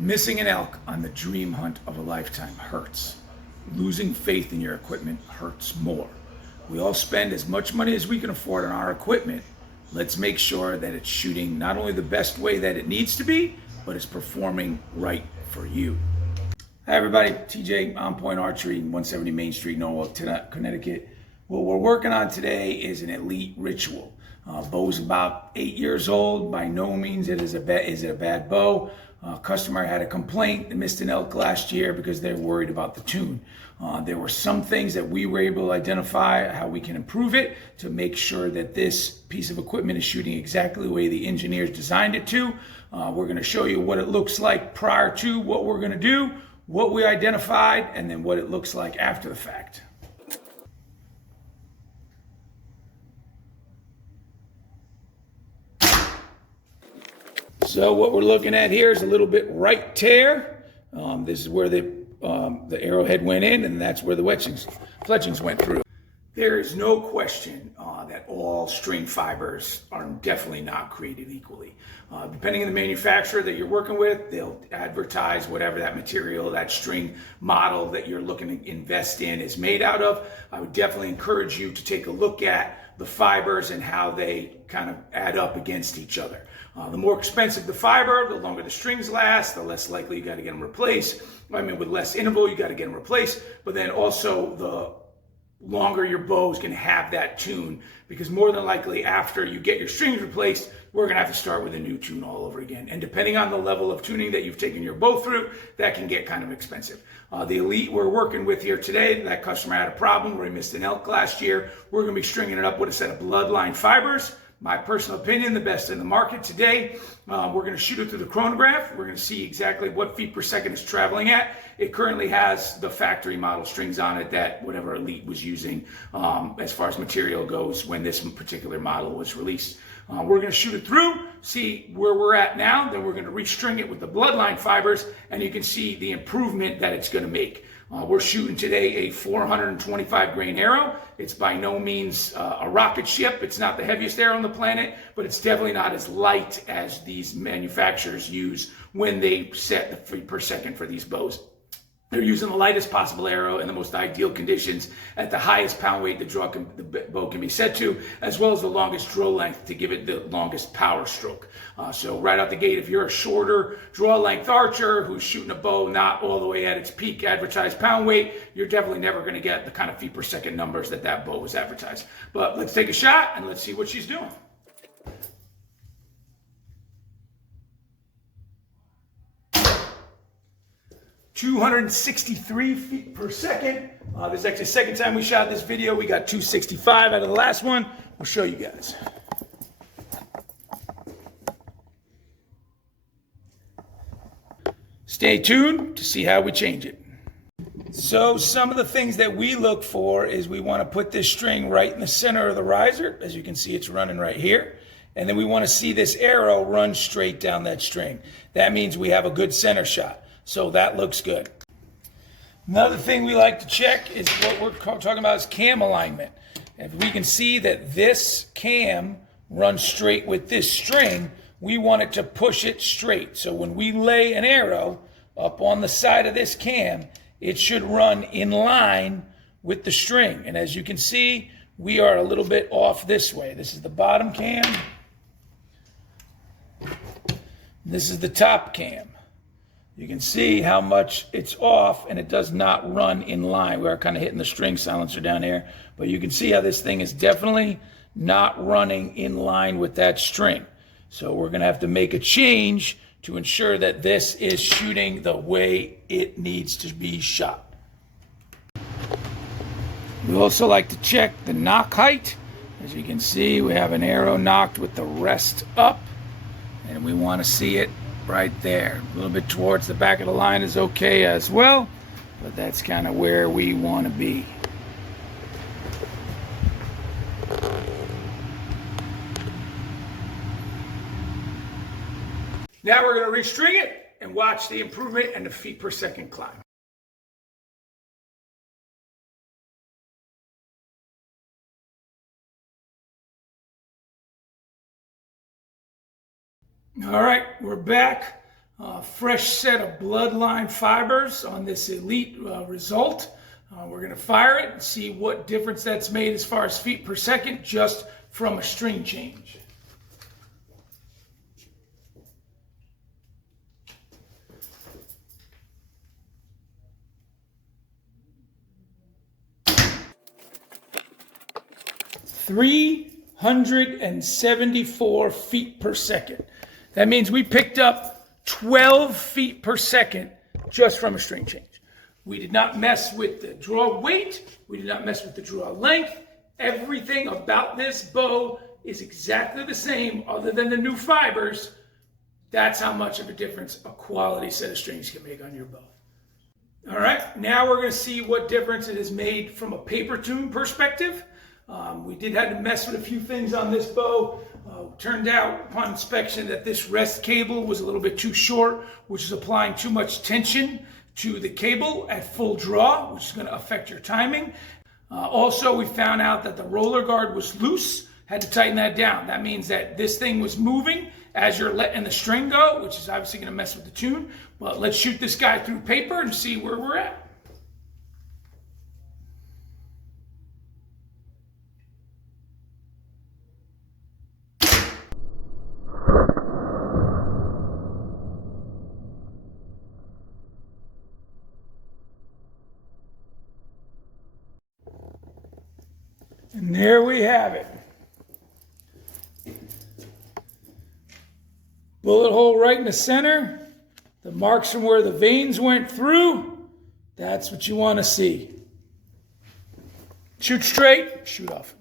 Missing an elk on the dream hunt of a lifetime hurts. Losing faith in your equipment hurts more. We all spend as much money as we can afford on our equipment. Let's make sure that it's shooting not only the best way that it needs to be, but it's performing right for you. Hi everybody, TJ, On Point Archery, 170 Main Street, Norwalk, Connecticut. What we're working on today is an elite ritual. Bow's about 8 years old. By no means is it a bad bow. Customer had a complaint. They missed an elk last year because they're worried about the tune. There were some things that we were able to identify how we can improve it to make sure that this piece of equipment is shooting exactly the way the engineers designed it to. We're going to show you what it looks like prior to what we're going to do, what we identified, and then what it looks like after the fact. So what we're looking at here is a little bit right tear. This is where the arrowhead went in, and that's where the fletchings went through. There is no question that all string fibers are definitely not created equally. Depending on the manufacturer that you're working with, they'll advertise whatever that material, that string model that you're looking to invest in is made out of. I would definitely encourage you to take a look at the fibers and how they kind of add up against each other. The more expensive the fiber, the longer the strings last, the less likely you got to get them replaced. I mean, with less interval, you got to get them replaced, but then also the longer your bow is going to have that tune, because more than likely after you get your strings replaced, we're going to have to start with a new tune all over again. And depending on the level of tuning that you've taken your bow through, that can get kind of expensive. The elite we're working with here today, that customer had a problem where he missed an elk last year. We're going to be stringing it up with a set of bloodline fibers. My personal opinion, the best in the market today. We're going to shoot it through the chronograph. We're going to see exactly what feet per second it's traveling at. It currently has the factory model strings on it that whatever Elite was using as far as material goes when this particular model was released. We're going to shoot it through, see where we're at now, then we're going to restring it with the bloodline fibers, and you can see the improvement that it's going to make. We're shooting today a 425 grain arrow. It's by no means a rocket ship. It's not the heaviest arrow on the planet, but it's definitely not as light as these manufacturers use when they set the feet per second for these bows. They're using the lightest possible arrow in the most ideal conditions at the highest pound weight the bow can be set to, as well as the longest draw length to give it the longest power stroke. So right out the gate, if you're a shorter draw length archer who's shooting a bow not all the way at its peak advertised pound weight, you're definitely never going to get the kind of feet per second numbers that bow was advertised. But let's take a shot and let's see what she's doing. 263 feet per second. This is actually the second time we shot this video. We got 265 out of the last one. I'll show you guys. Stay tuned to see how we change it. So some of the things that we look for is we want to put this string right in the center of the riser. As you can see, it's running right here. And then we want to see this arrow run straight down that string. That means we have a good center shot. So that looks good. Another thing we like to check is what we're talking about is cam alignment. If we can see that this cam runs straight with this string, we want it to push it straight. So when we lay an arrow up on the side of this cam, it should run in line with the string. And as you can see, we are a little bit off this way. This is the bottom cam. This is the top cam. You can see how much it's off, and it does not run in line. We are kind of hitting the string silencer down here, but you can see how this thing is definitely not running in line with that string. So we're going to have to make a change to ensure that this is shooting the way it needs to be shot. We also like to check the knock height. As you can see, we have an arrow knocked with the rest up, and we want to see it right there. A little bit towards the back of the line is okay as well, but that's kind of where we want to be. Now we're going to restring it and watch the improvement and the feet per second climb. All right, we're back. fresh set of bloodline fibers on this elite result. We're going to fire it and see what difference that's made as far as feet per second just from a string change. "374 feet per second. That means we picked up 12 feet per second just from a string change. We did not mess with the draw weight. We did not mess with the draw length. Everything about this bow is exactly the same other than the new fibers. That's how much of a difference a quality set of strings can make on your bow. All right, now we're going to see what difference it has made from a paper tune perspective. We did have to mess with a few things on this bow. Turned out upon inspection that this rest cable was a little bit too short, which is applying too much tension to the cable at full draw, which is going to affect your timing. Also, we found out that the roller guard was loose, had to tighten that down. That means that this thing was moving as you're letting the string go, which is obviously going to mess with the tune. But let's shoot this guy through paper and see where we're at. And there we have it. Bullet hole right in the center. The marks from where the veins went through. That's what you want to see. Shoot straight, shoot off.